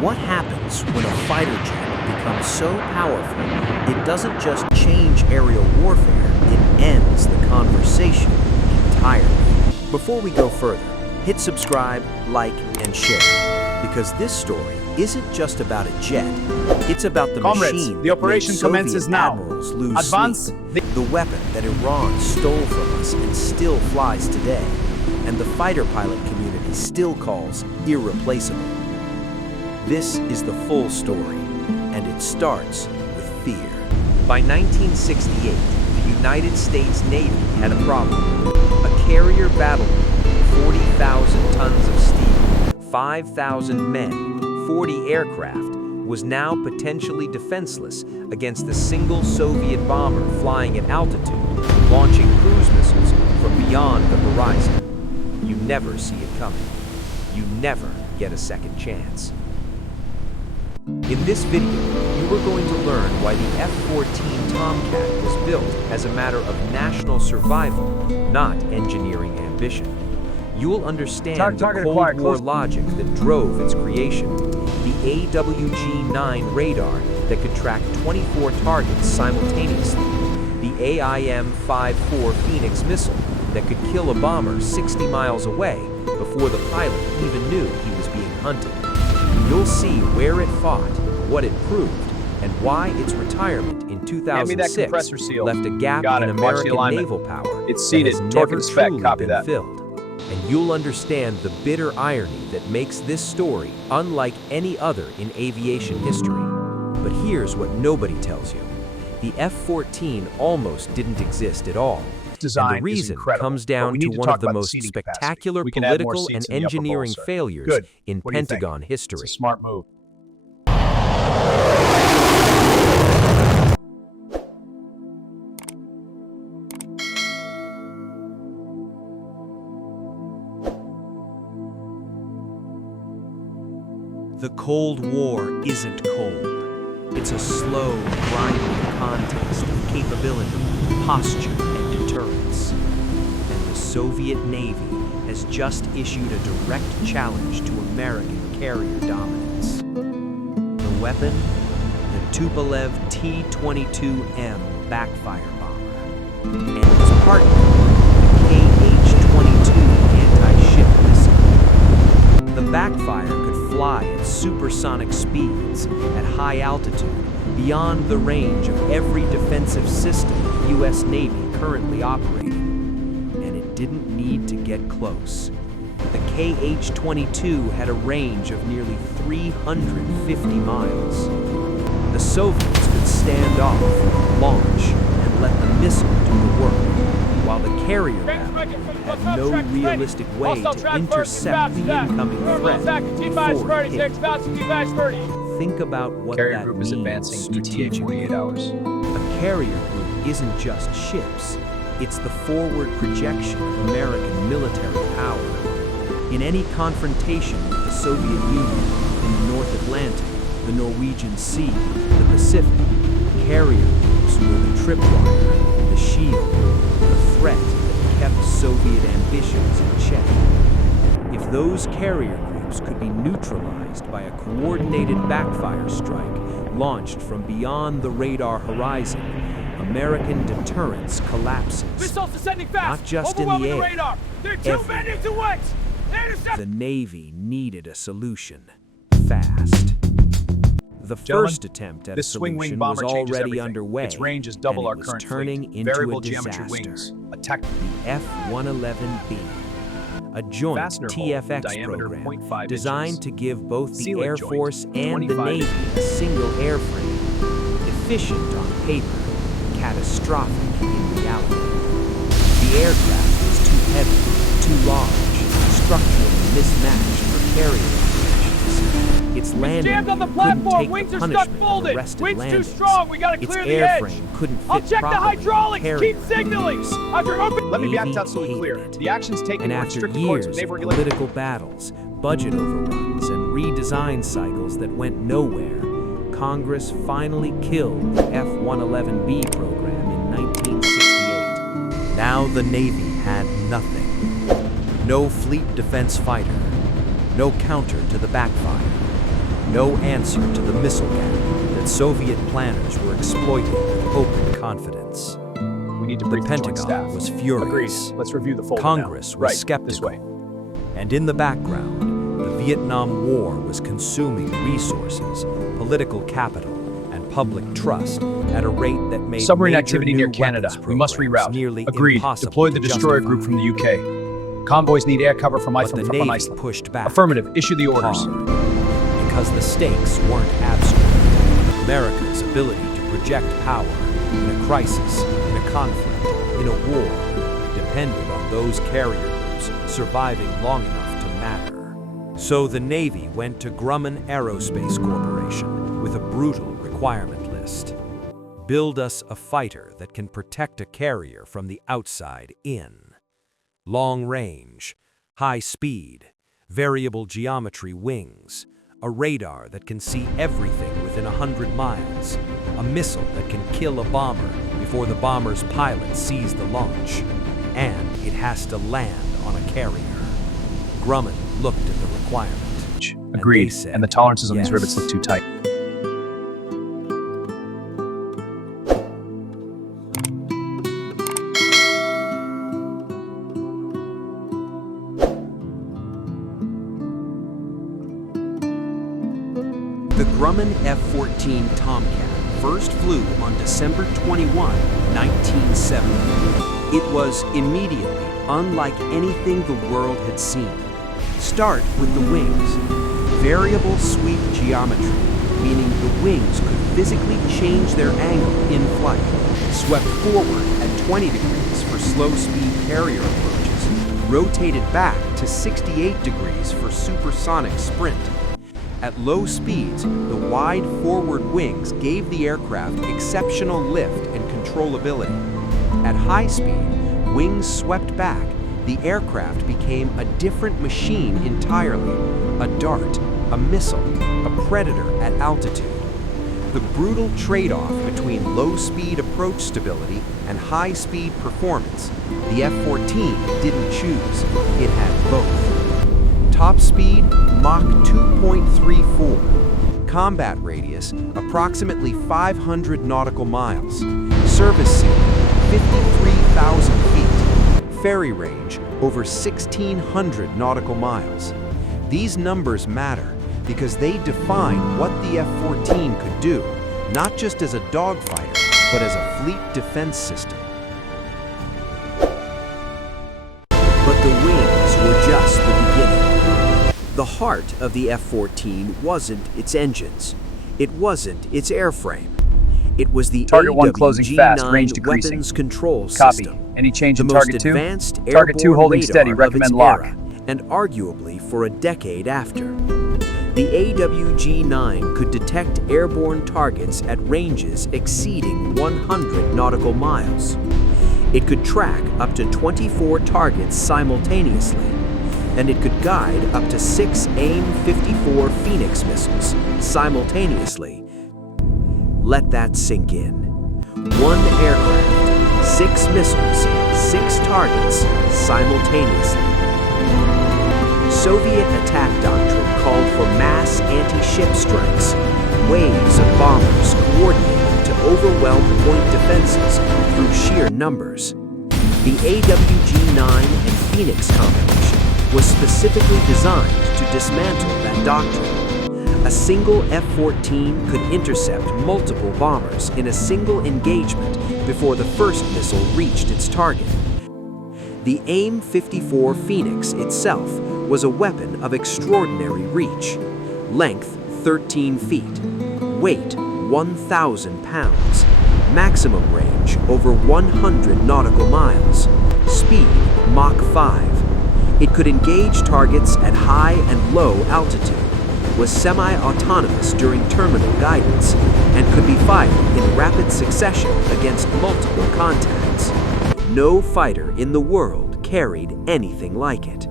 What happens when a fighter jet becomes so powerful it doesn't just change aerial warfare, it ends the conversation entirely? Before we go further, hit subscribe, like, and share, because this story isn't just about a jet, it's about the machine the operation that made commences Soviet now. admirals lose Advance sleep, the weapon that Iran stole from us and still flies today, and the fighter pilot community still calls irreplaceable. This is the full story, and it starts with fear. By 1968, the United States Navy had a problem. A carrier battleship, 40,000 tons of steel, 5,000 men, 40 aircraft, was now potentially defenseless against the single Soviet bomber flying at altitude, launching cruise missiles from beyond the horizon. You never see it coming. You never get a second chance. In this video, you are going to learn why the F-14 Tomcat was built as a matter of national survival, not engineering ambition. You will understand the Cold War logic that drove its creation, the AWG-9 radar that could track 24 targets simultaneously, the AIM-54 Phoenix missile that could kill a bomber 60 miles away before the pilot even knew he was being hunted. You'll see where it fought, what it proved, and why its retirement in 2006 left a gap in American naval power It's seated. that has Torque never and spec. truly Copy been that. filled. And you'll understand the bitter irony that makes this story unlike any other in aviation history. But here's what nobody tells you. The F-14 almost didn't exist at all. And the reason comes down to one of the most spectacular political and engineering failures in Pentagon history. It's a smart move. The Cold War isn't cold. It's a slow, grinding contest of capability, posture, and deterrence. And the Soviet Navy has just issued a direct challenge to American carrier dominance. The weapon? The Tupolev T-22M backfire bomber. And its partner, the KH-22 anti-ship missile. The backfire could fly at supersonic speeds, at high altitude, beyond the range of every defensive system the U.S. Navy currently operating. And it didn't need to get close. The KH-22 had a range of nearly 350 miles. The Soviets could stand off, launch, and let the missile do the work, while the carrier had no realistic way to intercept the incoming threat before it hit. Think about what that Group means is advancing ETA strategically. 48 hours. A carrier group isn't just ships, it's the forward projection of American military power. In any confrontation with the Soviet Union in the North Atlantic, the Norwegian Sea, the Pacific, carrier groups were the tripwire, the shield, the threat that kept Soviet ambitions in check. If those carrier groups could be neutralized by a coordinated backfire strike launched from beyond the radar horizon, American deterrence collapses. Missiles descending fast. Not just in the Overwhelming air. radar. They're too many to wait. The Navy needed a solution, fast. The first attempt at a This swing-wing solution bomber was changes already everything. underway, Its range is double and our it was current turning fleet. into Variable a geometry disaster. wings. Attack. The F-111B, a joint Fastener hole, TFX diameter program 0.5 designed inches. to give both the Sealant Air joint, Force and the 25 Navy a single airframe. Efficient on paper, catastrophic in reality. The aircraft was too heavy, too large, structurally mismatched for carrier operations. Its landing jammed on the couldn't platform. take Wings the are stuck punishment of folded. arrested Wings too landings. strong. We gotta Its clear the edge. airframe couldn't fit I'll check the properly in hydraulics. carrier Keep signaling. use. After open. Let me be Navy absolutely clear. hated it. The actions taken And were in after strict accordance years with of naval regulations. political battles, budget overruns, and redesign cycles that went nowhere, Congress finally killed the F-111B program in 1968. Now the Navy had nothing. No fleet defense fighter, no counter to the backfire, No answer to the missile gap that Soviet planners were exploiting with open confidence. We need to The brief the joint Pentagon staff. was Agreed. furious. Let's review the folder Congress now. was Right, skeptical. this way. And in the background, the Vietnam War was consuming resources, political capital, and public trust at a rate that made Submarine major activity new near Canada. weapons We must programs reroute. nearly Agreed. impossible Deploy the to destroyer justify. group from the UK. Convoys need air cover from But the from Navy Iceland. pushed back. Affirmative. Issue the orders. Hard. Because the stakes weren't abstract. America's ability to project power in a crisis, in a conflict, in a war, depended on those carrier groups surviving long enough to matter. So the Navy went to Grumman Aerospace Corporation with a brutal requirement list. Build us a fighter that can protect a carrier from the outside in. Long range, high speed, variable geometry wings, a radar that can see everything within 100 miles, a missile that can kill a bomber before the bomber's pilot sees the launch, and it has to land on a carrier. Grumman looked at the requirement. Agreed. And they said, And the tolerances on these yes. rivets look too tight. The Grumman F-14 Tomcat first flew on December 21, 1970. It was immediately unlike anything the world had seen. Start with the wings. Variable sweep geometry, meaning the wings could physically change their angle in flight. Swept forward at 20 degrees for slow-speed carrier approaches, rotated back to 68 degrees for supersonic sprint. At low speeds, the wide forward wings gave the aircraft exceptional lift and controllability. At high speed, wings swept back. The aircraft became a different machine entirely. A dart, a missile, a predator at altitude. The brutal trade-off between low-speed approach stability and high-speed performance. The F-14 didn't choose. It had both. Top speed, Mach 2.34. Combat radius, approximately 500 nautical miles. Service ceiling, 53,000 feet. Ferry range, over 1,600 nautical miles. These numbers matter because they define what the F-14 could do, not just as a dogfighter, but as a fleet defense system. But the wings were just the beginning. The heart of the F-14 wasn't its engines. It wasn't its airframe. It was the Target 1 closing fast, range AWG-9 decreasing. weapons control Copy. system. Any change The in most target 2? advanced Target 2 airborne holding radar steady, of recommend its lock. era, and arguably for a decade after. The AWG-9 could detect airborne targets at ranges exceeding 100 nautical miles. It could track up to 24 targets simultaneously, and it could guide up to 6 AIM-54 Phoenix missiles simultaneously. Let that sink in. 1 aircraft, 6 missiles, 6 targets simultaneously. Soviet attack doctrine called for mass anti-ship strikes, waves of bombers coordinated to overwhelm point defenses through sheer numbers. The AWG-9 and Phoenix combination was specifically designed to dismantle that doctrine. A single F-14 could intercept multiple bombers in a single engagement before the first missile reached its target. The AIM-54 Phoenix itself was a weapon of extraordinary reach. Length 13 feet, weight 1,000 pounds, maximum range over 100 nautical miles, speed Mach 5. It could engage targets at high and low altitude, was semi-autonomous during terminal guidance, and could be fired in rapid succession against multiple contacts. No fighter in the world carried anything like it.